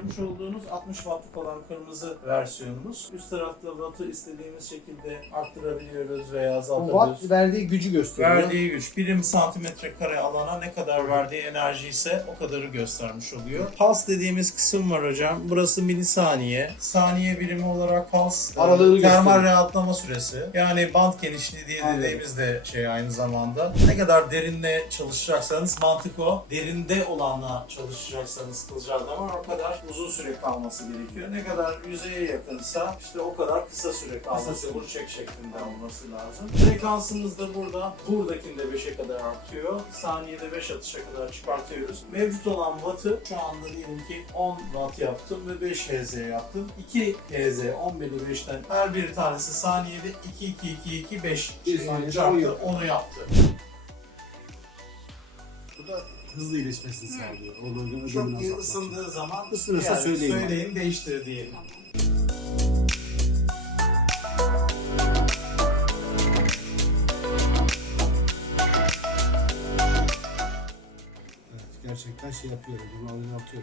görmüş olduğunuz 60 wattlık olan kırmızı versiyonumuz. Üst tarafta wattı istediğimiz şekilde arttırabiliyoruz veya azaltabiliyoruz. watt verdiği gücü gösteriyor. Verdiği güç birim santimetre kare alana ne kadar verdiği enerji ise o kadarı göstermiş oluyor. Pulse dediğimiz kısım var hocam. Burası milisaniye. Saniye birimi olarak pulse e, termal gösteriyor. rahatlama süresi. Yani band genişliği diye Anladım. dediğimiz de şey aynı zamanda. Ne kadar derinle çalışacaksanız mantık o. Derinde olanla çalışacaksanız kılacağı zaman o kadar uzun süre kalması gerekiyor. Ne kadar yüzeye yakınsa işte o kadar kısa süre kalması, süre. vurçek şeklinde olması lazım. Frekansımız da burada, buradakinde 5'e kadar artıyor. Saniyede 5 atışa kadar çıkartıyoruz. Mevcut olan wattı şu anda diyelim ki 10 watt yaptım ve 5 Hz yaptım. 2 Hz, 10 bölü 5'ten her bir tanesi saniyede 2, 2, 2, 2, 5 Bir saniyede çarptı, on yaptı. Bu da hızlı iyileşmesini sağlıyor. O Çok iyi ısındığı zaman Isınırsa yani söyleyin. söyleyin değiştir diyelim. Evet, gerçekten şey yapıyor. Bunu atıyor.